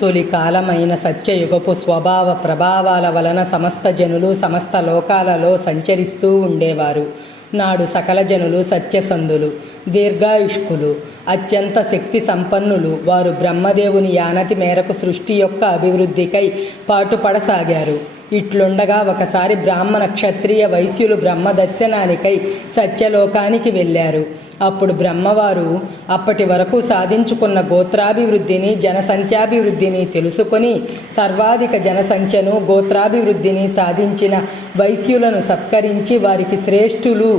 తొలి కాలమైన సత్యయుగపు స్వభావ ప్రభావాల వలన సమస్త జనులు సమస్త లోకాలలో సంచరిస్తూ ఉండేవారు. నాడు సకల జనులు సత్యసంధులు, దీర్ఘాయుష్కులు, అత్యంత శక్తి సంపన్నులు. వారు బ్రహ్మదేవుని యానతి మేరకు సృష్టి యొక్క అభివృద్ధికై పాటుపడసాగారు. ఇట్లుండగా ఒకసారి బ్రాహ్మణ క్షత్రియ వైశ్యులు బ్రహ్మ దర్శనానికై సత్యలోకానికి వెళ్ళారు. అప్పుడు బ్రహ్మవారు అప్పటి వరకు సాధించుకున్న గోత్రాభివృద్ధిని జనసంఖ్యాభివృద్ధిని తెలుసుకొని సర్వాధిక జనసంఖ్యను గోత్రాభివృద్ధిని సాధించిన వైశ్యులను సత్కరించి వారికి శ్రేష్ఠులు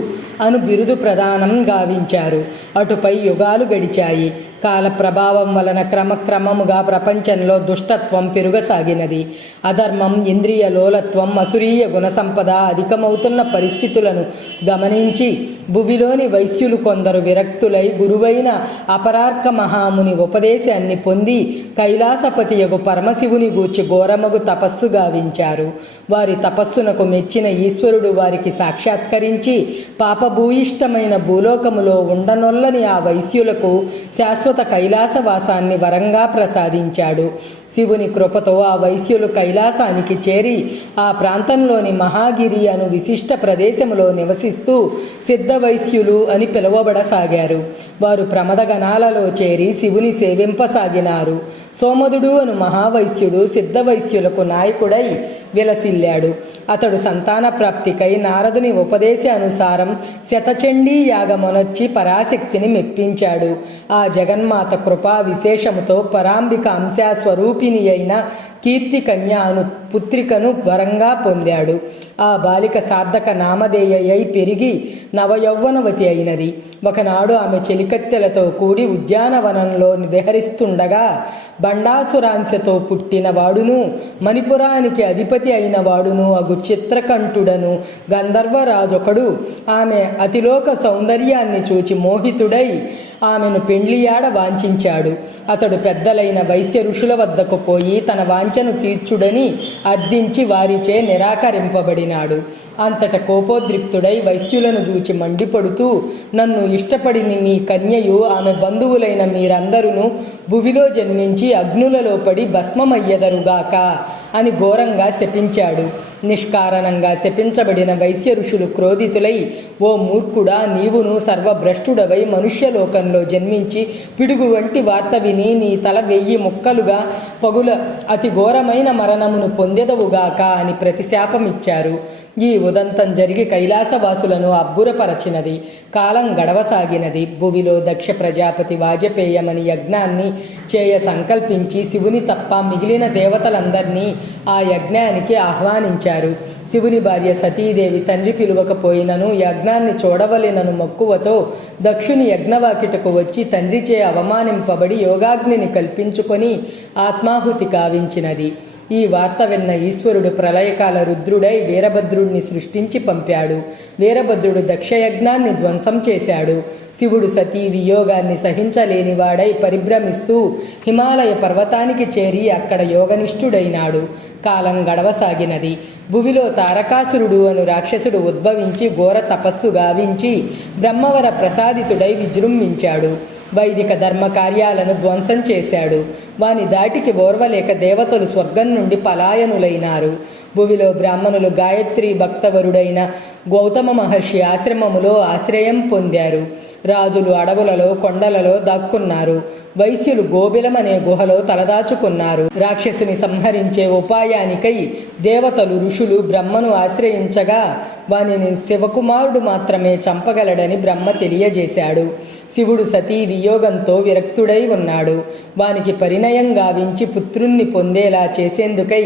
అను బిరుదు ప్రదానం గావించారు. అటుపై యుగాలు గడిచాయి. కాల ప్రభావం వలన క్రమక్రమముగా ప్రపంచంలో దుష్టత్వం పెరుగసాగినది. అధర్మం, ఇంద్రియ లోలత్వం, అసురీయ గుణసంపద అధికమవుతున్న పరిస్థితులను గమనించి భువిలోని వైశ్యులు కొందరు విరక్తులై గురువైన అపరార్క మహాముని ఉపదేశాన్ని పొంది కైలాసపతియగు పరమశివుని గూర్చి ఘోరమగు తపస్సు గావించారు. వారి తపస్సునకు మెచ్చిన ఈశ్వరుడు వారికి సాక్షాత్కరించి పాపభూయిష్టమైన భూలోకములో ఉండనొల్లని ఆ వైశ్యులకు శాశ్వత కైలాసవాసాన్ని వరంగా ప్రసాదించాడు. శివుని కృపతో ఆ వైశ్యులు కైలాసానికి చేరి ఆ ప్రాంతంలోని మహాగిరి అను విశిష్ట ప్రదేశములో నివసిస్తూ సిద్ధ వైశ్యులు అని పిలువబడసాగారు. వారు ప్రమదగణాలలో చేరి శివుని సేవింపసాగినారు. సోమదుడు అను మహావైశ్యుడు సిద్ధ వైశ్యులకు నాయకుడై విలసిల్లాడు. అతడు సంతాన ప్రాప్తికై నారదుని ఉపదేశానుసారం శతచండీ యాగమొనర్చి పరాశక్తిని మెప్పించాడు. ఆ జగన్మాత కృపా విశేషముతో పరాంబిక అంశాస్వరూపిణి అయిన కీర్తి కన్య అను పుత్రికను వరంగా పొందాడు. ఆ బాలిక సార్థక నామధేయై పెరిగి నవయౌవనవతి అయినది. ఒకనాడు ఆమె చెలికత్తెలతో కూడి ఉద్యానవనంలో విహరిస్తుండగా బండాసురాంశతో పుట్టిన వాడును మణిపురానికి అధిపతి అయిన వాడును అగు చిత్రకంఠుడను గంధర్వరాజొకడు ఆమె అతిలోక సౌందర్యాన్ని చూచి మోహితుడై ఆమెను పెండ్లియాడ వాంఛించాడు. అతడు పెద్దలైన వైశ్య ఋషుల వద్దకు పోయి తన వాంఛను తీర్చుడని అర్థించి వారిచే నిరాకరింపబడినాడు. అంతట కోపోద్రిక్తుడై వైశ్యులను చూచి మండిపడుతూ, నన్ను ఇష్టపడిని మీ కన్యయు ఆమె బంధువులైన మీరందరూ భువిలో జన్మించి అగ్నులలో పడి భస్మమయ్యదరుగాక అని ఘోరంగా శపించాడు. నిష్కారణంగా శపించబడిన వైశ్య ఋషులు క్రోధితులై, ఓ మూర్ఖుడా, నీవును సర్వభ్రష్టుడవై మనుష్యలోకంలో జన్మించి పిడుగు వంటి వార్త విని నీ తల 1000 ముక్కలుగా పగుల అతి ఘోరమైన మరణమును పొందెదవుగాక అని ప్రతిశాపమిచ్చారు. ఈ ఉదంతం జరిగి కైలాసవాసులను అబ్బురపరచినది. కాలం గడవసాగినది. భువిలో దక్ష ప్రజాపతి వాజపేయమని యజ్ఞాన్ని చేయ సంకల్పించి శివుని తప్ప మిగిలిన దేవతలందరినీ ఆ యజ్ఞానికి ఆహ్వానించారు. శివుని భార్య సతీదేవి తండ్రి పిలువకపోయినను యజ్ఞాన్ని చూడవలెనను మక్కువతో దక్షుని యజ్ఞవాకిటకు వచ్చి తండ్రిచే అవమానింపబడి యోగాగ్నిని కల్పించుకొని ఆత్మాహుతి కావించినది. ఈ వార్త విన్న ఈశ్వరుడు ప్రళయకాల రుద్రుడై వీరభద్రుడిని సృష్టించి పంపాడు. వీరభద్రుడు దక్షయజ్ఞాన్ని ధ్వంసం చేశాడు. శివుడు సతీ వియోగాన్ని సహించలేనివాడై పరిభ్రమిస్తూ హిమాలయ పర్వతానికి చేరి అక్కడ యోగనిష్ఠుడైనాడు. కాలం గడవసాగినది. భువిలో తారకాసురుడు అను రాక్షసుడు ఉద్భవించి ఘోర తపస్సు గావించి బ్రహ్మవర ప్రసాదితుడై విజృంభించాడు. వైదిక ధర్మ కార్యాలను ధ్వంసం చేశాడు. వాని దాటికి ఓర్వలేక దేవతలు స్వర్గం నుండి పలాయనులైనారు. భువిలో బ్రాహ్మణులు గాయత్రి భక్తవరుడైన గౌతమ మహర్షి ఆశ్రమములో ఆశ్రయం పొందారు. రాజులు అడవులలో కొండలలో దాక్కున్నారు. వైశ్యులు గోబిలమనే గుహలో తలదాచుకున్నారు. రాక్షసుని సంహరించే ఉపాయానికై దేవతలు ఋషులు బ్రహ్మను ఆశ్రయించగా వానిని శివకుమారుడు మాత్రమే చంపగలడని బ్రహ్మ తెలియజేశాడు. శివుడు సతీ వియోగంతో విరక్తుడై ఉన్నాడు. వానికి పరిణయం గావించి పుత్రుణ్ణి పొందేలా చేసేందుకై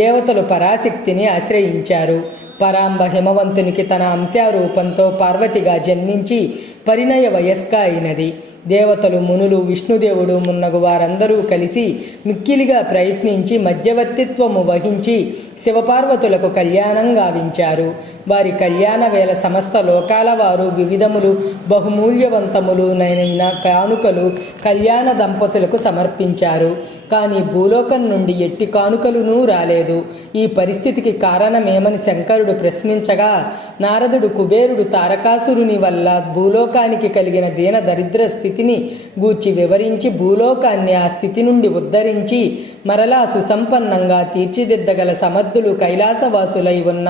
దేవతలు పరాశక్తిని ఆశ్రయించారు. పరాంబ హిమవంతునికి తన అంశారూపంతో పార్వతిగా జన్మించి పరిణయ వయస్క అయినది. దేవతలు, మునులు, విష్ణుదేవుడు మున్నగు వారందరూ కలిసి మిక్కిలిగా ప్రయత్నించి మధ్యవర్తిత్వము వహించి శివపార్వతులకు కళ్యాణం గావించారు. వారి కళ్యాణ వేళ సమస్త లోకాల వారు వివిధములు బహుమూల్యవంతములునైన కానుకలు కళ్యాణ దంపతులకు సమర్పించారు. కానీ భూలోకం నుండి ఎట్టి కానుకలునూ రాలేదు. ఈ పరిస్థితికి కారణమేమని శంకరుడు ప్రశ్నించగా నారదుడు కుబేరుడు తారకాసురుని వల్ల భూలోకానికి కలిగిన దీన దరిద్ర స్థితి పరిస్థితిని గూర్చి వివరించి భూలోకాన్ని ఆ స్థితి నుండి ఉద్ధరించి మరలా సుసంపన్నంగా తీర్చిదిద్దగల సమర్థులు కైలాసవాసులై ఉన్న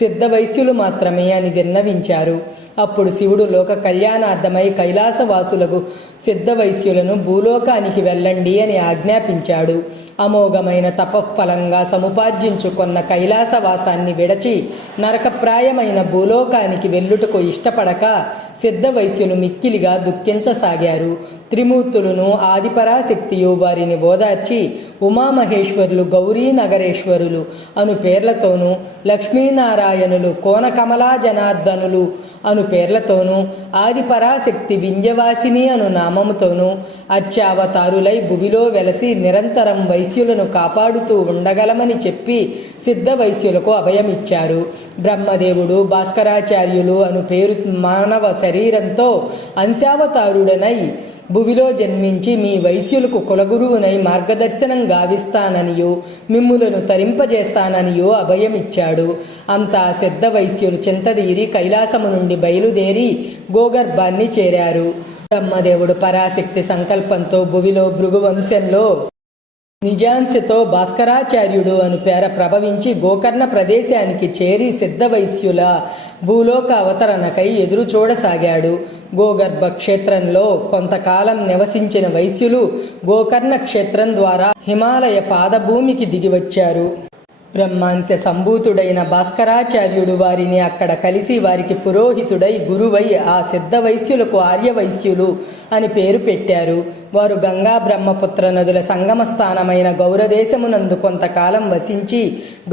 సిద్ధవైశ్యులు మాత్రమే అని విన్నవించారు. అప్పుడు శివుడు లోక కళ్యాణార్థమై కైలాసవాసులకు సిద్ధవైశ్యులను భూలోకానికి వెళ్ళండి అని ఆజ్ఞాపించాడు. అమోఘమైన తపఫలంగా సముపార్జించుకొన్న కైలాసవాసాన్ని విడచి నరకప్రాయమైన భూలోకానికి వెళ్ళుటకు ఇష్టపడక సిద్ధవైశ్యులు మిక్కిలిగా దుఃఖించసాగారు. త్రిమూర్తులను ఆదిపరాశక్తియు వారిని ఓదార్చి ఉమామహేశ్వరులు, గౌరీ నగరేశ్వరులు అను పేర్లతోనూ, లక్ష్మీనారాయణులు, కోనకమలా జనార్దనులు అను పేర్లతోనూ, ఆదిపరాశక్తి వింధ్యవాసిని అను నామముతోనూ అర్చావతారులై భువిలో వెలసి నిరంతరం వైశ్యులను కాపాడుతూ ఉండగలమని చెప్పి సిద్ధవైశ్యులకు అభయమిచ్చారు. బ్రహ్మదేవుడు భాస్కరాచార్యులు అను పేరు మానవ శరీరంతో అంశావతారుడనై భువిలో జన్మించి మీ వైశ్యులకు కులగురువునై మార్గదర్శనం గావిస్తాననియో మిమ్ములను తరింపజేస్తాననియో అభయమిచ్చాడు. అంతా సిద్ధవైశ్యులు చింతదీరి కైలాసము నుండి బయలుదేరి గోగర్భాన్ని చేరారు. బ్రహ్మదేవుడు పరాశక్తి సంకల్పంతో భువిలో భృగువంశంలో నిజాంశతో భాస్కరాచార్యుడు అను పేర ప్రభవించి గోకర్ణ ప్రదేశానికి చేరి సిద్ధవైశ్యుల భూలోక అవతరణకై ఎదురు చూడసాగాడు. గోగర్భ క్షేత్రంలో కొంతకాలం నివసించిన వైశ్యులు గోకర్ణ క్షేత్రం ద్వారా హిమాలయ పాదభూమికి దిగివచ్చారు. బ్రహ్మాంశ సంభూతుడైన భాస్కరాచార్యుడు వారిని అక్కడ కలిసి వారికి పురోహితుడై గురువై ఆ సిద్ధవైశ్యులకు ఆర్యవైశ్యులు అని పేరు పెట్టారు. వారు గంగా బ్రహ్మపుత్ర నదుల సంగమ స్థానమైన గౌరదేశమునందు కొంతకాలం వసించి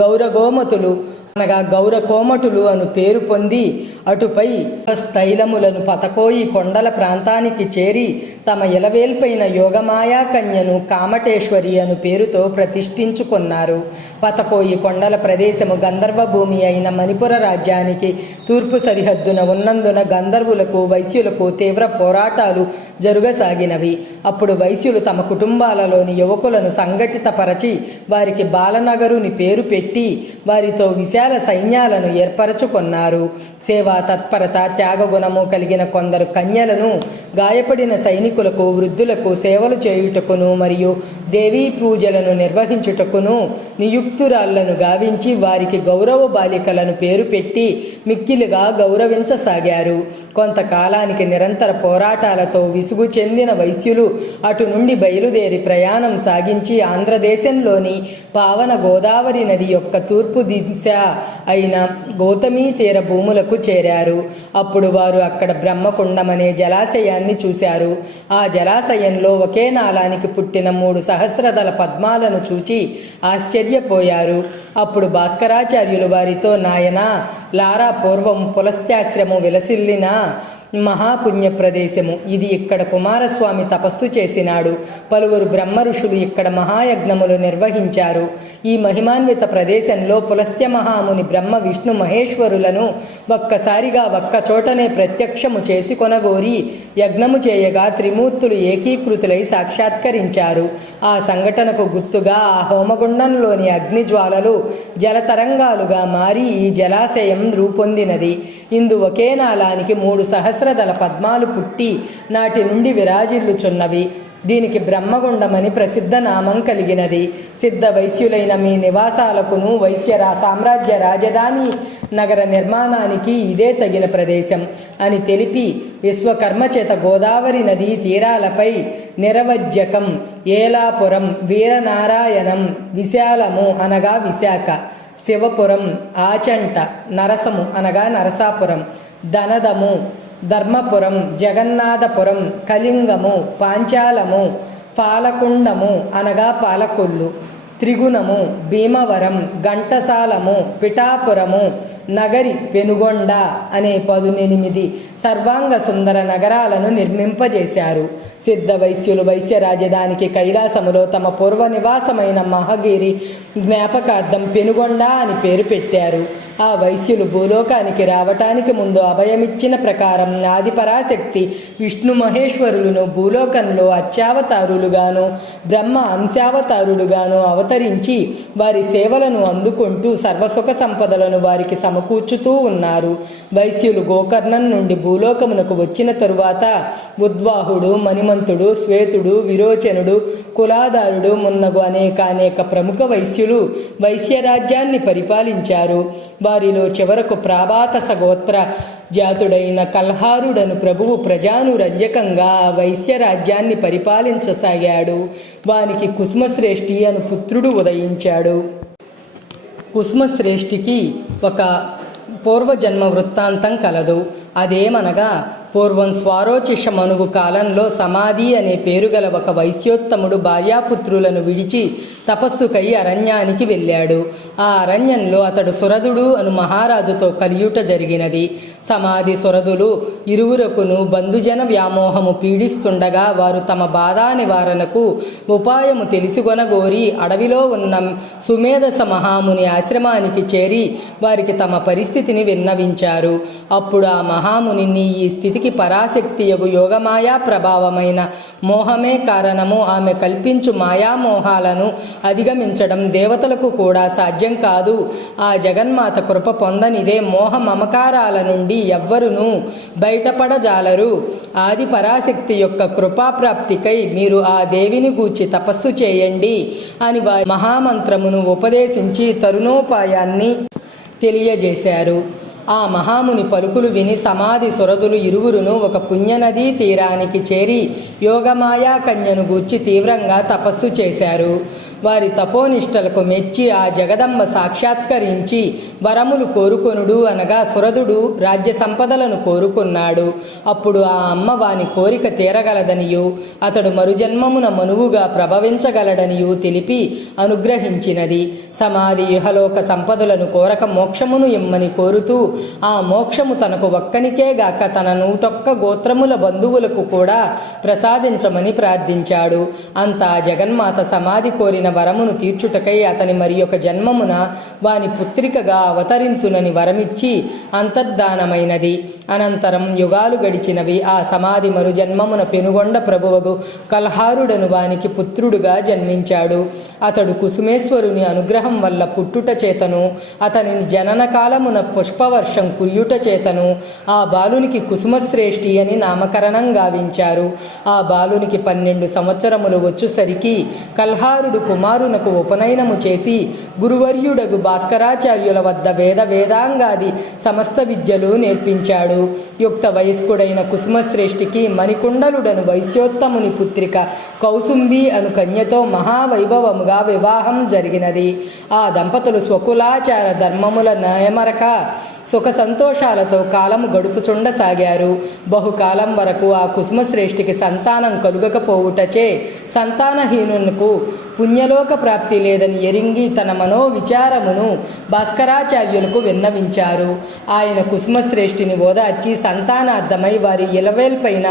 గౌరగోమతులు అనగా గౌరకోమటులు అను పేరు పొంది అటుపై స్థైలములను పతకోయి కొండల ప్రాంతానికి చేరి తమ ఇలవేల్పైన యోగమాయా కన్యను కామటేశ్వరి అను పేరుతో ప్రతిష్ఠించుకున్నారు. పతకోయి కొండల ప్రదేశము గంధర్వ భూమి అయిన మణిపుర రాజ్యానికి తూర్పు సరిహద్దున ఉన్నందున గంధర్వులకు వైశ్యులకు తీవ్ర పోరాటాలు జరుగసాగినవి. అప్పుడు వైశ్యులు తమ కుటుంబాలలోని యువకులను సంఘటితపరచి వారికి బాలనగరుని పేరు పెట్టి వారితో విశాల సైన్యాలను ఏర్పరచుకొన్నారు. సేవా తత్పరత, త్యాగగుణము కలిగిన కొందరు కన్యలను గాయపడిన సైనికులకు, వృద్ధులకు సేవలు చేయుటకును మరియు దేవీ పూజలను నిర్వహించుటకును నియుక్తురాళ్లను గావించి వారికి గౌరవ బాలికలను పేరు పెట్టి మిక్కిలిగా గౌరవించసాగారు. కొంతకాలానికి నిరంతర పోరాటాలతో విసుగు చెందిన వైశ్యులు అటు నుండి బయలుదేరి ప్రయాణం సాగించి ఆంధ్రదేశంలోని పావన గోదావరి నది యొక్క తూర్పు దిశ అయిన గౌతమీ తీర భూములకు చేరారు. అప్పుడు వారు అక్కడ బ్రహ్మకుండమనే జలాశయాన్ని చూశారు. ఆ జలాశయంలో ఒకే నాళానికి పుట్టిన 3 సహస్రదళ పద్మాలను చూచి ఆశ్చర్యపోయారు. అప్పుడు భాస్కరాచార్యులు వారితో, నాయనా, లారా పూర్వం పులస్త్యాశ్రము విలసిల్లిన మహాపుణ్య ప్రదేశము ఇది. ఇక్కడ కుమారస్వామి తపస్సు చేసినాడు. పలువురు బ్రహ్మ ఋషులు ఇక్కడ మహాయజ్ఞములు నిర్వహించారు. ఈ మహిమాన్విత ప్రదేశంలో పులస్త్య మహాముని బ్రహ్మ విష్ణు మహేశ్వరులను ఒక్కసారిగా ఒక్క చోటనే ప్రత్యక్షము చేసి కొనగోరి యజ్ఞము చేయగా త్రిమూర్తులు ఏకీకృతులై సాక్షాత్కరించారు. ఆ సంఘటనకు గుర్తుగా ఆ హోమగుండంలోని అగ్నిజ్వాలలు జలతరంగాలుగా మారి ఈ జలాశయం రూపొందినది. ఇందు ఒకే నాళానికి 3 సహస్రదళ పద్మాలు పుట్టి నాటి నుండి విరాజిల్లుచున్నవి. దీనికి బ్రహ్మగుండమని ప్రసిద్ధ నామం కలిగినది. సిద్ధ వైశ్యులైన మీ నివాసాలకును వైశ్య సామ్రాజ్య రాజధాని నగర నిర్మాణానికి ఇదే తగిన ప్రదేశం అని తెలిపి విశ్వకర్మ చేత గోదావరి నదీ తీరాలపై నిరవజ్యకం, ఏలాపురం, వీరనారాయణం, విశాలము అనగా విశాఖ, శివపురం, ఆచంట, నరసము అనగా నరసాపురం, దనదము, ధర్మపురం, జగన్నాథపురం, కళింగము, పాంచాలము, పాలకుండము అనగా పాలకొల్లు, త్రిగుణము, భీమవరం, ఘంటసాలము, పిఠాపురము, నగరి, పెనుగొండ అనే 18 సర్వాంగ సుందర నగరాలను నిర్మింపజేశారు. సిద్ధ వైశ్యులు వైశ్య రాజధానికి కైలాసములో తమ పూర్వ నివాసమైన మహగిరి జ్ఞాపకార్థం పెనుగొండ అని పేరు పెట్టారు. ఆ వైశ్యులు భూలోకానికి రావటానికి ముందు అభయమిచ్చిన ప్రకారం ఆది పరాశక్తి విష్ణు మహేశ్వరులను భూలోకంలో అర్చావతారులుగాను బ్రహ్మ అంశావతారులుగాను అవతరించి వారి సేవలను అందుకుంటూ సర్వసుఖ సంపదలను వారికి సమకూర్చుతూ ఉన్నారు. వైశ్యులు గోకర్ణం నుండి భూలోకమునకు వచ్చిన తరువాత ఉద్వాహుడు, మణిమంతుడు, శ్వేతుడు, విరోచనుడు, కులాదారుడు మున్నగు అనేక ప్రముఖ వైశ్యులు వైశ్యరాజ్యాన్ని పరిపాలించారు. వారిలో చివరకు ప్రాభాతస గోత్ర జాతుడైన కల్హారుడను ప్రభువు ప్రజానురంజకంగా వైశ్య రాజ్యాన్ని పరిపాలించసాగాడు. వానికి కుసుమశ్రేష్ఠి అను పుత్రుడు ఉదయించాడు. కుసుమశ్రేష్ఠికి ఒక పూర్వజన్మ వృత్తాంతం కలదు. అదేమనగా పూర్వం స్వారోచిష మనువు కాలంలో సమాధి అనే పేరుగల ఒక వైశ్యోత్తముడు భార్యాపుత్రులను విడిచి తపస్సుకై అరణ్యానికి వెళ్ళాడు. ఆ అరణ్యంలో అతడు సురదుడు అను మహారాజుతో కలియుట జరిగినది. సమాధి సురదులు ఇరువురకును బంధుజన వ్యామోహము పీడిస్తుండగా వారు తమ బాధా నివారణకు ఉపాయము తెలిసికొనగోరి అడవిలో ఉన్న సుమేధస మహాముని ఆశ్రమానికి చేరి వారికి తమ పరిస్థితిని విన్నవించారు. అప్పుడు ఆ మహాముని ఈ స్థితికి పరాశక్తియగు యోగమాయా ప్రభావమైన మోహమే కారణము, ఆమె కల్పించు మాయామోహాలను అధిగమించడం దేవతలకు కూడా సాధ్యం కాదు, ఆ జగన్మాత కృప పొందనిదే మోహ మమకారాల నుండి ఎవ్వరునూ బయటపడజాలరు. ఆది పరాశక్తి యొక్క కృపాప్రాప్తికై మీరు ఆ దేవిని గూర్చి తపస్సు చేయండి అని వారి మహామంత్రమును ఉపదేశించి తరుణోపాయాన్ని తెలియజేశారు. ఆ మహాముని పలుకులు విని సమాధి సురదులు ఇరువురును ఒక పుణ్యనదీ తీరానికి చేరి యోగమాయా కన్యను గూర్చి తీవ్రంగా తపస్సు చేశారు. వారి తపోనిష్టలకు మెచ్చి ఆ జగదంబ సాక్షాత్కరించి వరములు కోరుకొనుడు అనగా సురదుడు రాజ్య సంపదలను కోరుకున్నాడు. అప్పుడు ఆ అమ్మ వాని కోరిక తీరగలదనియు అతడు మరుజన్మమున మనువుగా ప్రభవించగలడనియు తెలిపి అనుగ్రహించినది. సమాధి ఇహలోక సంపదలను కోరక మోక్షమును ఇమ్మని కోరుతూ ఆ మోక్షము తనకు ఒక్కనికే గాక తన 101 గోత్రముల బంధువులకు కూడా ప్రసాదించమని ప్రార్థించాడు. అంతా జగన్మాత సమాధి కోరిన వరమును తీర్చుటకై అతని మరి ఒక జన్మమున వాని పుత్రికగా అవతరింతునని వరమిచ్చి అంతర్ధానమైనది. అనంతరం యుగాలు గడిచినవి. ఆ సమాధి మరు జన్మమున పెనుగొండ ప్రభువగు కల్హారుడను వానికి పుత్రుడుగా జన్మించాడు. అతడు కుసుమేశ్వరుని అనుగ్రహం వల్ల పుట్టుట చేతను అతనిని జనన కాలమున పుష్పవర్షం కుర్యుట చేతను ఆ బాలునికి కుసుమశ్రేష్ఠి అని నామకరణం గావించారు. ఆ బాలునికి 12 సంవత్సరములు వచ్చుసరికి కల్హారుడు కుమారునకు ఉపనయనము చేసి గురువర్యుడగు భాస్కరాచార్యుల వద్ద వేదాంగాది సమస్త విద్యలు నేర్పించాడు. యుక్త వయస్కుడైన కుసుమశ్రేష్ఠికి మణికుండలుడను వైశ్యోత్తముని పుత్రిక కౌసుంబి అను కన్యతో మహావైభవముగా వివాహం జరిగినది. ఆ దంపతులు స్వకులాచార ధర్మముల నయమరక సుఖ సంతోషాలతో కాలము గడుపుచుండసాగారు. బహుకాలం వరకు ఆ కుసుమశ్రేష్ఠికి సంతానం కలుగకపోవుటచే సంతానహీనునకు పుణ్యలోక ప్రాప్తి లేదని ఎరింగి తన మనోవిచారమును భాస్కరాచార్యులకు విన్నవించారు. ఆయన కుసుమశ్రేష్ఠిని ఓదార్చి సంతానార్థమై వారి ఇలవేల్పైన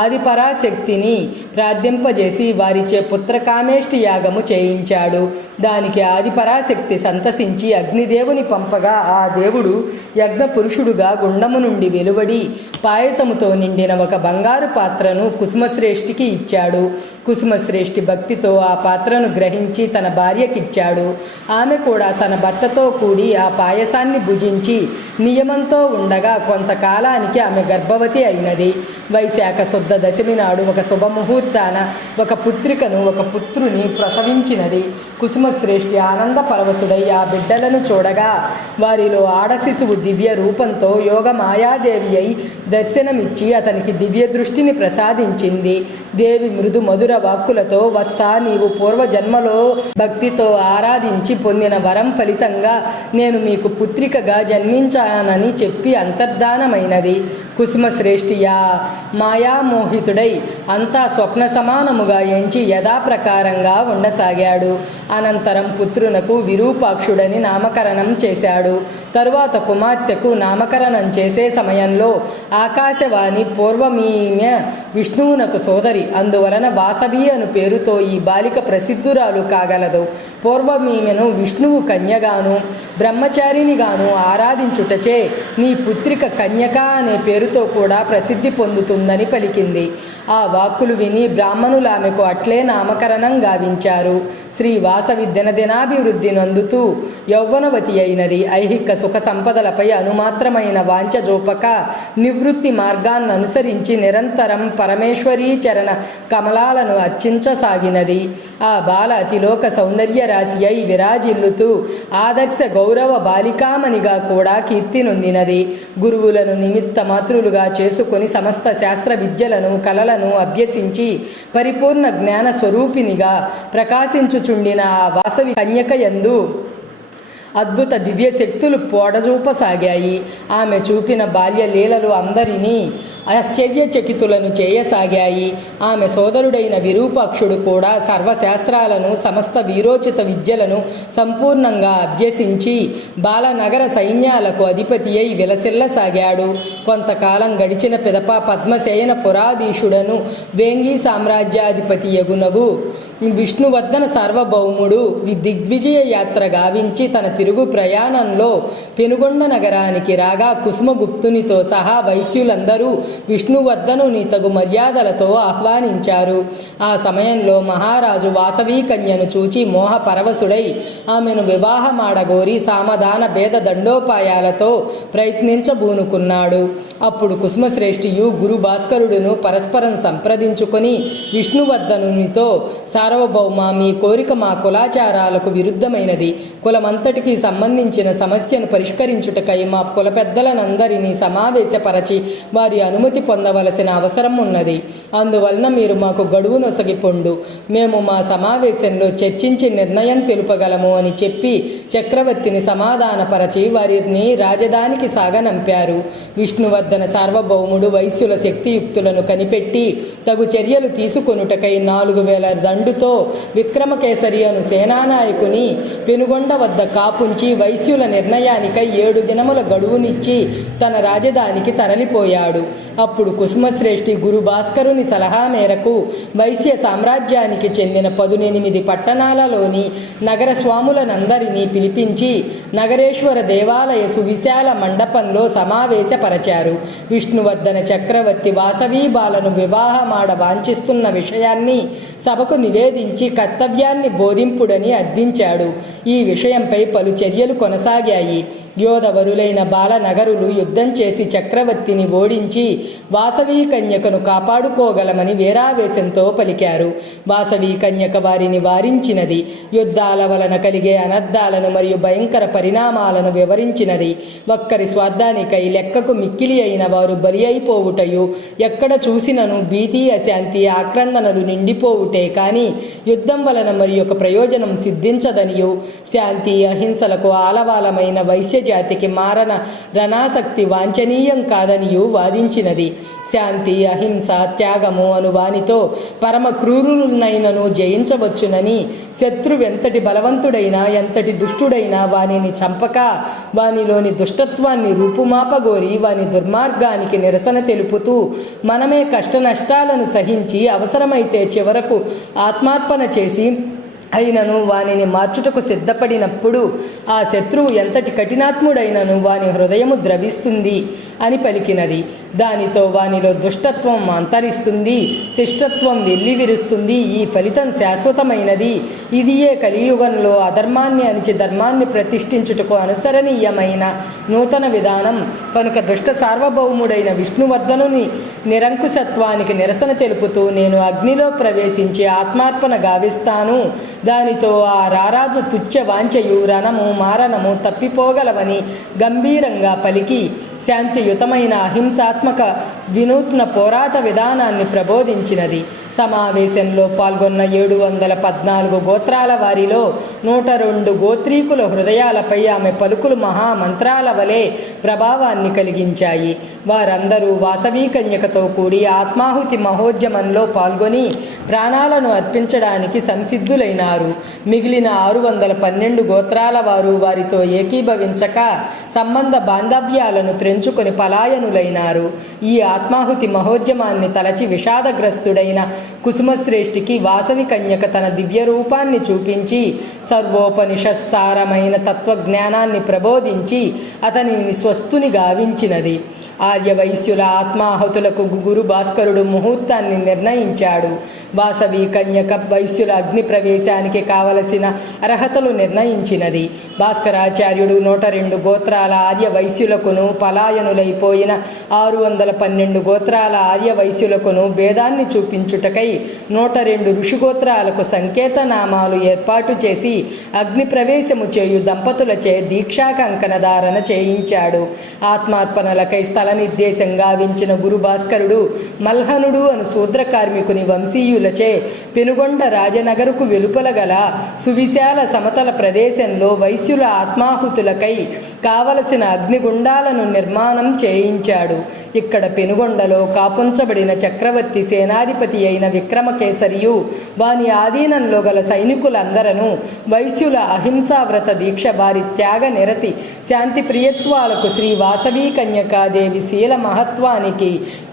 ఆదిపరాశక్తిని ప్రార్థింపజేసి వారిచే పుత్రకామేష్టి యాగము చేయించాడు. దానికి ఆదిపరాశక్తి సంతసించి అగ్నిదేవుని పంపగా ఆ దేవుడు యజ్ఞ పురుషుడుగా గుండము నుండి వెలువడి పాయసముతో నిండిన ఒక బంగారు పాత్రను కుసుమశ్రేష్ఠికి ఇచ్చాడు. కుసుమశ్రేష్ఠి భక్తితో ఆ పాత్రను గ్రహించి తన భార్యకిచ్చాడు. ఆమె కూడా తన భర్తతో కూడి ఆ పాయసాన్ని భుజించి నియమంతో ఉండగా కొంతకాలానికి ఆమె గర్భవతి అయినది. వైశాఖ శుద్ధ దశమి నాడు ఒక శుభముహూర్తాన ఒక పుత్రికను ఒక పుత్రుని ప్రసవించినది. కుసుమశ్రేష్ఠి ఆనంద పరవశుడై ఆ బిడ్డలను చూడగా వారిలో ఆడశిశువు దివ్య రూపంతో యోగ మాయాదేవి అయి దర్శనమిచ్చి అతనికి దివ్య దృష్టిని ప్రసాదించింది. దేవి మృదు మధుర వాక్కులతో వత్సా, నీవు పూర్వజన్మలో భక్తితో ఆరాధించి పొందిన వరం ఫలితంగా నేను మీకు పుత్రికగా జన్మించానని చెప్పి అంతర్ధానమైనది. కుసుమశ్రేష్ఠియా మాయామోహితుడై అంతా స్వప్న సమానముగా ఎంచి యథాప్రకారంగా ఉండసాగాడు. అనంతరం పుత్రునకు విరూపాక్షుడని నామకరణం చేశాడు. తరువాత కుమార్తెకు నామకరణం చేసే సమయంలో ఆకాశవాణి పూర్వమీమె విష్ణువునకు సోదరి, అందువలన వాసవి అను పేరుతో ఈ బాలిక ప్రసిద్ధురాలు కాగలదు. పూర్వమీమెను విష్ణువు కన్యగాను బ్రహ్మచారినిగాను ఆరాధించుటచే నీ పుత్రిక కన్యక అనే పేరుతో కూడా ప్రసిద్ధి పొందుతుందని పలికింది. ఆ వాక్కులు విని బ్రాహ్మణులు ఆమెకు అట్లే నామకరణం గావించారు. శ్రీ వాసవి దినదినాభివృద్ధి నందుతూ యౌవనవతి అయినది. ఐహిక సుఖ సంపదలపై అనుమాత్రమైన వాంఛజోపక నివృత్తి మార్గాన్ని అనుసరించి నిరంతరం పరమేశ్వరీ చరణ కమలాలను అర్చించసాగినది. ఆ బాల అతిలోక సౌందర్య రాశి అయి విరాజిల్లుతూ ఆదర్శ గౌరవ బాలికామణిగా కూడా కీర్తి నొందినది. గురువులను నిమిత్త మాతృలుగా చేసుకొని సమస్త శాస్త్ర విద్యలను కళలను అభ్యసించి పరిపూర్ణ జ్ఞాన స్వరూపినిగా ప్రకాశించుచుండిన ఆ వాసవి కన్యకయందు అద్భుత దివ్య శక్తులు పోడజూపసాగాయి. ఆమె చూపిన బాల్య లీలలు అందరినీ ఆశ్చర్యచకితులను చేయసాగాయి. ఆమె సోదరుడైన విరూపాక్షుడు కూడా సర్వశాస్త్రాలను సమస్త వీరోచిత విద్యలను సంపూర్ణంగా అభ్యసించి బాలనగర సైన్యాలకు అధిపతి అయి విలసిల్లసాగాడు. కొంతకాలం గడిచిన పిదప పద్మసేన పురాధీశుడను వేంగి సామ్రాజ్యాధిపతి యగునగు విష్ణువర్ధన సార్వభౌముడు దిగ్విజయ యాత్ర గావించి తన తిరుగు ప్రయాణంలో పెనుగొండ నగరానికి రాగా కుసుమగుప్తునితో సహా వైశ్యులందరూ విష్ణువర్ధనుని తగు మర్యాదలతో ఆహ్వానించారు. ఆ సమయంలో మహారాజు వాసవీ కన్యను చూచి మోహ పరవశుడై ఆమెను వివాహమాడగోరి సామధాన భేద దండోపాయాలతో ప్రయత్నించబూనుకున్నాడు. అప్పుడు కుసుమశ్రేష్ఠియు గురు భాస్కరుడును పరస్పరం సంప్రదించుకొని విష్ణువర్ధనునితో సార్వభౌమ, మీ కోరిక మా కులాచారాలకు విరుద్ధమైనది. కులమంతటికి సంబంధించిన సమస్యను పరిష్కరించుటకై మా కుల పెద్దలనందరినీ సమావేశపరచి వారి అనుమతి పొందవలసిన అవసరం ఉన్నది. అందువలన మీరు మాకు గడువు నొసగిపొండు. మేము మా సమావేశంలో చర్చించి నిర్ణయం తెలుపగలము అని చెప్పి చక్రవర్తిని సమాధానపరచి వారిని రాజధానికి సాగనంపారు. విష్ణువర్ధన సార్వభౌముడు వైశ్యుల శక్తియుక్తులను కనిపెట్టి తగు చర్యలు తీసుకొనుటకై 4000 దండుతో విక్రమకేసరి అను సేనానాయకుని పెనుగొండ వద్ద కాపుంచి వైశ్యుల నిర్ణయానికై 7 దినముల గడువునిచ్చి తన రాజధానికి తరలిపోయాడు. అప్పుడు కుసుమశ్రేష్ఠి గురు భాస్కరుని సలహా మేరకు వైశ్య సామ్రాజ్యానికి చెందిన 18 పట్టణాలలోని నగర స్వాములనందరినీ పిలిపించి నగరేశ్వర దేవాలయ సువిశాల మండపంలో సమావేశపరచారు. విష్ణువర్ధన చక్రవర్తి వాసవీ బాలను వివాహమాడ వాంఛిస్తున్న విషయాన్ని సభకు నివేదించి కర్తవ్యాన్ని బోధింపుడని అర్థించాడు. ఈ విషయంపై పలు చర్యలు కొనసాగాయి. యోధవరులైన బాలనగరులు యుద్ధం చేసి చక్రవర్తిని ఓడించి వాసవీ కన్యకను కాపాడుకోగలమని వీరావేశంతో పలికారు. వాసవీ కన్యక వారిని వారించినది. యుద్ధాల వలన కలిగే అనర్థాలను మరియు భయంకర పరిణామాలను వివరించినది. ఒక్కరి స్వార్థానికై లెక్కకు మిక్కిలి అయిన వారు బలి అయిపోవుటయు, ఎక్కడ చూసినను భీతి, అశాంతి, ఆక్రందనలు నిండిపోవుటే కాని యుద్ధం వలన మరి ఒక ప్రయోజనం సిద్ధించదనియు, శాంతి అహింసలకు ఆలవాలమైన వైశ్య జాతికి మారణ రణాసక్తి వాంఛనీయం కాదనియు వాదించినది. శాంతి, అహింస, త్యాగము అను వానితో పరమ క్రూరులనైనను జయించవచ్చునని, శత్రువెంతటి బలవంతుడైనా ఎంతటి దుష్టుడైనా వానిని చంపక వానిలోని దుష్టత్వాన్ని రూపుమాపగోరి వాని దుర్మార్గానికి నిరసన తెలుపుతూ మనమే కష్ట నష్టాలను సహించి అవసరమైతే చివరకు ఆత్మార్పణ చేసి అయినను వానిని మార్చుటకు సిద్ధపడినప్పుడు ఆ శత్రువు ఎంతటి కఠినాత్ముడైనను వాని హృదయము ద్రవిస్తుంది అని పలికినది. దానితో వానిలో దుష్టత్వం అంతరిస్తుంది, శిష్టత్వం వెల్లివిరుస్తుంది. ఈ ఫలితం శాశ్వతమైనది. ఇదియే కలియుగంలో అధర్మాన్ని అణిచి ధర్మాన్ని ప్రతిష్ఠించుటకు అనుసరణీయమైన నూతన విధానం. కనుక దుష్ట సార్వభౌముడైన విష్ణువర్ధనుని నిరంకుశత్వానికి నిరసన తెలుపుతూ నేను అగ్నిలో ప్రవేశించి ఆత్మార్పణ గావిస్తాను. దానితో ఆ రారాజు తుచ్చ వాంఛయు రణము మారణము తప్పిపోగలవని గంభీరంగా పలికి శాంతియుతమైన అహింసాత్మక వినూత్న పోరాట విధానాన్ని ప్రబోధించినది. సమావేశంలో పాల్గొన్న 714 గోత్రాల వారిలో 102 గోత్రీకుల హృదయాలపై ఆమె పలుకులు మహామంత్రాల వలె ప్రభావాన్ని కలిగించాయి. వారందరూ వాసవి కన్యకతో కూడి ఆత్మాహుతి మహోద్యమంలో పాల్గొని ప్రాణాలను అర్పించడానికి సంసిద్ధులైనారు. మిగిలిన 612 గోత్రాల వారు వారితో ఏకీభవించక సంబంధ బాంధవ్యాలను త్రెంచుకొని పలాయనులైనారు. ఈ ఆత్మాహుతి మహోద్యమాన్ని తలచి విషాదగ్రస్తుడైన కుసుమశ్రేష్ఠికి వాసవి కన్యక తన దివ్య రూపాన్ని చూపించి సర్వోపనిషత్సారమైన తత్వజ్ఞానాన్ని ప్రబోధించి అతనిని స్వస్థుని గావించినది. ఆర్యవైశ్యుల ఆత్మాహుతులకు గురు భాస్కరుడు ముహూర్తాన్ని నిర్ణయించాడు. వాసవి కన్యక వైశ్యుల అగ్ని ప్రవేశానికి కావలసిన అర్హతలు నిర్ణయించినది. భాస్కరాచార్యుడు 102 గోత్రాల ఆర్య వైశ్యులకును పలాయనులైపోయిన 612 గోత్రాల ఆర్య వైశ్యులకును భేదాన్ని చూపించుటకై 102 ఋషిగోత్రాలకు సంకేతనామాలు ఏర్పాటు చేసి అగ్ని ప్రవేశము చేయు దంపతులచే దీక్షా కంకణ ధారణ చేయించాడు. ఆత్మార్పణలకై స్థల నిర్దేశం గావించిన గురు భాస్కరుడు మల్హనుడు అను శూద్ర కార్మికుని వంశీయులచే పెనుగొండ రాజనగరుకు వెలుపల గల సువిశాల సమతల ప్రదేశంలో వైశ్యుల ఆత్మాహుతులకై కావలసిన అగ్నిగుండాలను నిర్మాణం చేయించాడు. ఇక్కడ పెనుగొండలో కాపుంచబడిన చక్రవర్తి సేనాధిపతి అయిన విక్రమకేసరియు వాని ఆధీనంలో గల సైనికులందరూ వైశ్యుల అహింసావ్రత దీక్ష వారి త్యాగ నిరతి శాంతి ప్రియత్వాలకు శ్రీ వాసవి కన్యకాదేవి శీల మహత్వానికి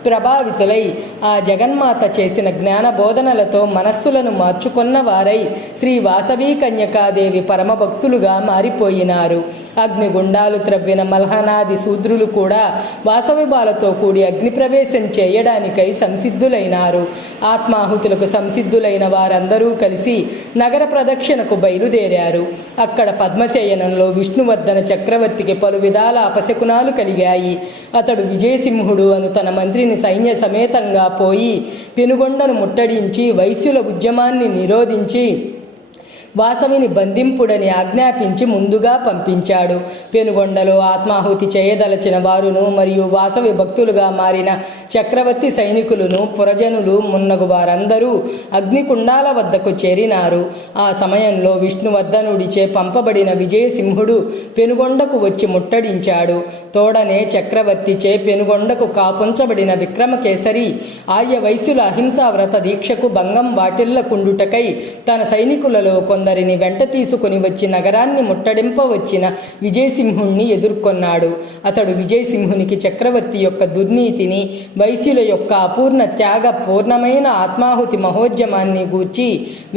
ప్రభావితులై ఆ జగన్మాత చేసిన జ్ఞాన బోధనలతో మనస్సులను మార్చుకున్న వారై శ్రీ వాసవి కన్యకాదేవి పరమభక్తులుగా మారిపోయినారు. అగ్నిగుండాలు త్రవ్విన మల్హనాది శూద్రులు కూడా వాసవి బాలతో కూడి అగ్ని ప్రవేశం చేయడానికై సంసిద్ధులైనారు. ఆత్మాహుతులకు సంసిద్ధులైన వారందరూ కలిసి నగర ప్రదక్షిణకు బయలుదేరారు. అక్కడ పద్మశయనంలో విష్ణువర్ధన చక్రవర్తికి పలు విధాల అపశకునాలు కలిగాయి. అతడు విజయసింహుడు అను తన మంత్రిని సైన్య సమేతంగా పోయి పెనుగొండను ముట్టడించి వైశ్యుల ఉద్యమాన్ని నిరోధించి వాసవిని బంధింపుడని ఆజ్ఞాపించి ముందుగా పంపించాడు. పెనుగొండలో ఆత్మాహుతి చేయదలచిన వారును మరియు వాసవి భక్తులుగా మారిన చక్రవర్తి సైనికులను పురజనులు మున్నగు వారందరూ అగ్నికుండాల వద్దకు చేరినారు. ఆ సమయంలో విష్ణువర్ధనుడిచే పంపబడిన విజయసింహుడు పెనుగొండకు వచ్చి ముట్టడించాడు. తోడనే చక్రవర్తిచే పెనుగొండకు కాపుంచబడిన విక్రమకేసరి ఆర్య వైశ్యుల అహింసా వ్రత దీక్షకు భంగం వాటిల్లకుండుటకై తన సైనికులలో కొందరిని వెంట తీసుకుని వచ్చి నగరాన్ని ముట్టడింపవచ్చిన విజయసింహుణ్ణి ఎదుర్కొన్నాడు. అతడు విజయసింహునికి చక్రవర్తి యొక్క దుర్నీతిని, వైశ్యుల యొక్క అపూర్ణ త్యాగ పూర్ణమైన ఆత్మాహుతి మహోద్యమాన్ని గూర్చి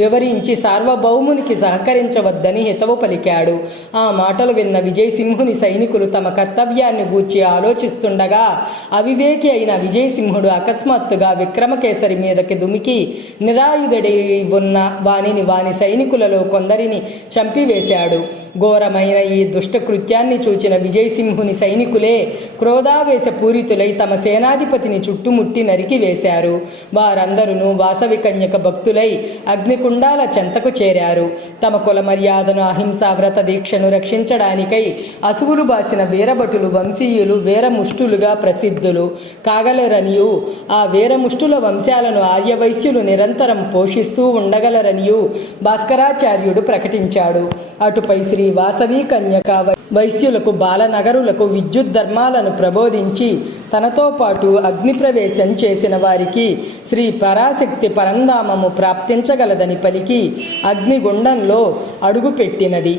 వివరించి సార్వభౌమునికి సహకరించవద్దని హితవు పలికాడు. ఆ మాటలు విన్న విజయసింహుని సైనికులు తమ కర్తవ్యాన్ని గూర్చి ఆలోచిస్తుండగా అవివేకి అయిన విజయసింహుడు అకస్మాత్తుగా విక్రమకేసరి మీదకి దుమికి నిరాయుధుడై ఉన్న వాని సైనికులలో కొందరిని చంపివేశాడు. ఘోరమైన ఈ దుష్టకృత్యాన్ని చూచిన విజయసింహుని సైనికులే క్రోధావేశ పూరితులై తమ సేనాధిపతిని చుట్టుముట్టి నరికివేశారు. వారందరూ వాసవి కన్యక భక్తులై అగ్నికుండాల చెంతకు చేరారు. తమ కుల మర్యాదను, అహింసా వ్రత దీక్షను రక్షించడానికై అసువులు బాసిన వీరభటులు వంశీయులు వీరముష్టులుగా ప్రసిద్ధులు కాగలరనియు, ఆ వీరముష్టుల వంశాలను ఆర్యవైశ్యులు నిరంతరం పోషిస్తూ ఉండగలరనియు భాస్కరాచార్యుడు ప్రకటించాడు. అటుపై శ్రీ వాసవి కన్యక వైశ్యులకు బాలనగరులకు విద్యుత్ ధర్మాలను ప్రబోధించి తనతో పాటు అగ్ని ప్రవేశం చేసిన వారికి శ్రీ పరాశక్తి పరంధామము ప్రాప్తించగలదని పలికి అగ్నిగుండంలో అడుగుపెట్టినది.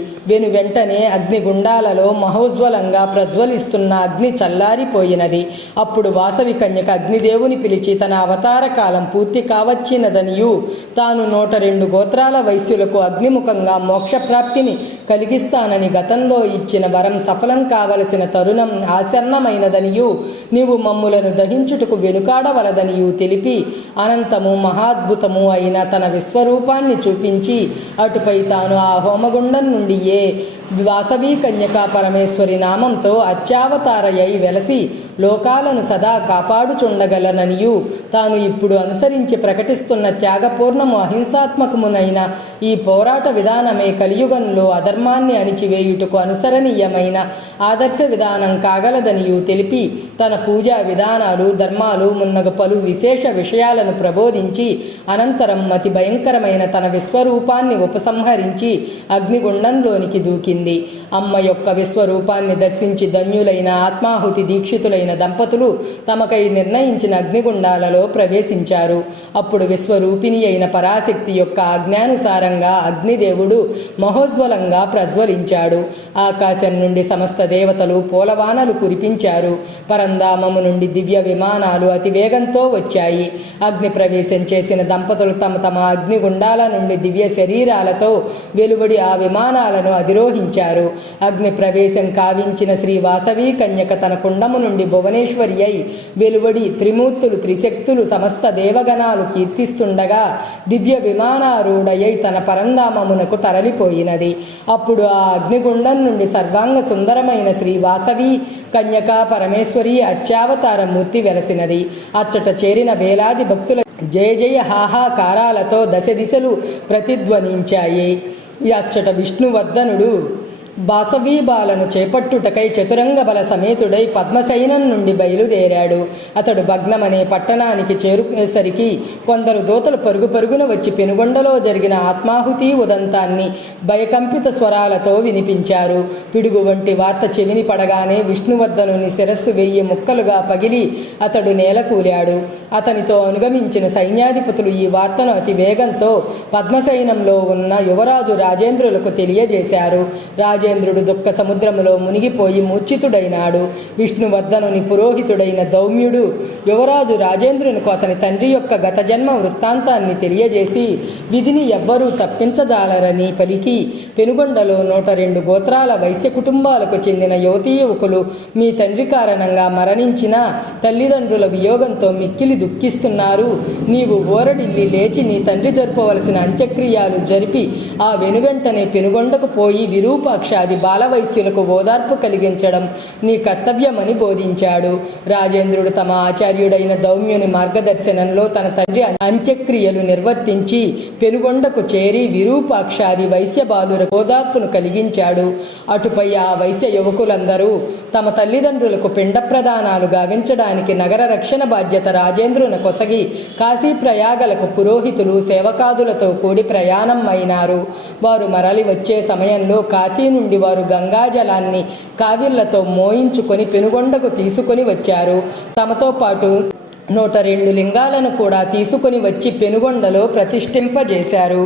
వెంటనే అగ్నిగుండాలలో మహోజ్వలంగా ప్రజ్వలిస్తున్న అగ్ని చల్లారిపోయినది. అప్పుడు వాసవి కన్యక అగ్నిదేవుని పిలిచి తన అవతార కాలం పూర్తి కావచ్చినదనియు, తాను 102 గోత్రాల వైశ్యులకు అగ్నిముఖంగా మోక్షప్రాప్తిని కలిగిస్తానని గతంలో ఇచ్చిన వరం సఫలం కావలసిన తరుణం ఆసన్నమైనదనియు, నీవు మమ్ములను దహించుటకు వెనుకాడవలదనియు తెలిపి అనంతము మహాద్భుతము అయిన తన విశ్వరూపాన్ని చూపించి అటుపై తాను ఆ హోమగుండం నుండి వాసవి కన్యకా పరమేశ్వరి నామంతో అత్యావతారయై వెలసి లోకాలను సదా కాపాడుచుండగలననియు, తాను ఇప్పుడు అనుసరించి ప్రకటిస్తున్న త్యాగపూర్ణము అహింసాత్మకమునైన ఈ పోరాట విధానమే కలియుగంలో అధర్మాన్ని అణిచివేయుటకు అనుసరణీయమైన ఆదర్శ విధానం కాగలదనియు తెలిపి తన పూజా విధానాలు, ధర్మాలు మున్నగ పలు విశేష విషయాలను ప్రబోధించి అనంతరం అతి భయంకరమైన తన విశ్వరూపాన్ని ఉపసంహరించి అగ్నిగుండంలోనికి దూకింది. పుట్టింది. అమ్మ యొక్క విశ్వరూపాన్ని దర్శించి ధన్యులైన ఆత్మాహుతి దీక్షితులైన దంపతులు తమకై నిర్ణయించిన అగ్నిగుండాలలో ప్రవేశించారు. అప్పుడు విశ్వరూపిణి అయిన పరాశక్తి యొక్క ఆజ్ఞానుసారంగా అగ్నిదేవుడు మహోజ్వలంగా ప్రజ్వలించాడు. ఆకాశం నుండి సమస్త దేవతలు పూలవానలు కురిపించారు. పరంధామము నుండి దివ్య విమానాలు అతివేగంతో వచ్చాయి. అగ్ని ప్రవేశం చేసిన దంపతులు తమ తమ అగ్నిగుండాల నుండి దివ్య శరీరాలతో వెలువడి ఆ విమానాలను అధిరోహించారు. అగ్ని ప్రవేశం కావించిన శ్రీ వాసవి కన్యక తన కుండము నుండి భువనేశ్వరి అయి వెలువడి త్రిమూర్తులు త్రిశక్తులు సమస్త దేవగణాలు కీర్తిస్తుండగా దివ్య విమానారూఢయై తన పరంధామమునకు తరలిపోయినది. అప్పుడు ఆ అగ్నిగుండం నుండి సర్వాంగ సుందరమైన శ్రీ వాసవి కన్యక పరమేశ్వరి అర్చావతార మూర్తి వెలసినది. అచ్చట చేరిన వేలాది భక్తుల జయ జయ హాహాకారాలతో దశ దిశలు ప్రతిధ్వనించాయి. అచ్చట విష్ణువర్ధనుడు బాసవీబాలను చేపట్టుటకై చతురంగ బల సమేతుడై పద్మశయనం నుండి బయలుదేరాడు. అతడు భగ్నమనే పట్టణానికి చేరుకునేసరికి కొందరు దూతలు పరుగు పరుగున వచ్చి పెనుగొండలో జరిగిన ఆత్మాహుతి ఉదంతాన్ని భయకంపిత స్వరాలతో వినిపించారు. పిడుగు వంటి వార్త చెవిని పడగానే విష్ణువర్ధనుని శిరస్సు 1000 ముక్కలుగా పగిలి అతడు నేలకూలాడు. అతనితో అనుగమించిన సైన్యాధిపతులు ఈ వార్తను అతి వేగంతో పద్మశయనంలో ఉన్న యువరాజు రాజేంద్రులకు తెలియజేశారు. రాజేంద్రుడు దుఃఖ సముద్రములో మునిగిపోయి మూర్ఛితుడైనాడు. విష్ణువర్ధనుని పురోహితుడైన దౌమ్యుడు యువరాజు రాజేంద్రునికి అతని తండ్రి యొక్క గత జన్మ వృత్తాంతాన్ని తెలియజేసి విధిని ఎవ్వరూ తప్పించజాలరని పలికి, పెనుగొండలో 102 గోత్రాల వైశ్య కుటుంబాలకు చెందిన యువతీ యువకులు మీ తండ్రి కారణంగా మరణించిన తల్లిదండ్రుల వియోగంతో మిక్కిలి దుఃఖిస్తున్నారు. నీవు ఓరడిల్లి లేచి నీ తండ్రి జరుపవలసిన అంత్యక్రియాలు జరిపి ఆ వెనువెంటనే పెనుగొండకు పోయి విరూపాక్షాది బాలవైశ్యులకు ఓదార్పు కలిగించడం నీ కర్తవ్యమని బోధించాడు. రాజేంద్రుడు తమ ఆచార్యుడైన దౌమ్యుని మార్గదర్శనంలో తన తండ్రి అంత్యక్రియలు నిర్వర్తించి పెనుగొండకు చేరి విరూపాక్షాది వైశ్య బాలురకు ఓదార్పును కలిగించాడు. అటుపై ఆ వైశ్య యువకులందరూ తమ తల్లిదండ్రులకు పిండ ప్రదానాలు గావించడానికి నగర రక్షణ బాధ్యత రాజేంద్రుని కొసగి కాశీ ప్రయాగలకు పురోహితులు సేవకాదులతో కూడి ప్రయాణం అయినారు. వారు మరలి వచ్చే సమయంలో కాశీ నుండి వారు గంగాజలాన్ని కావిళ్లతో మోయించుకొని పెనుగొండకు తీసుకొని వచ్చారు. తమతో పాటు 102 లింగాలను కూడా తీసుకొని వచ్చి పెనుగొండలో ప్రతిష్ఠింపజేశారు.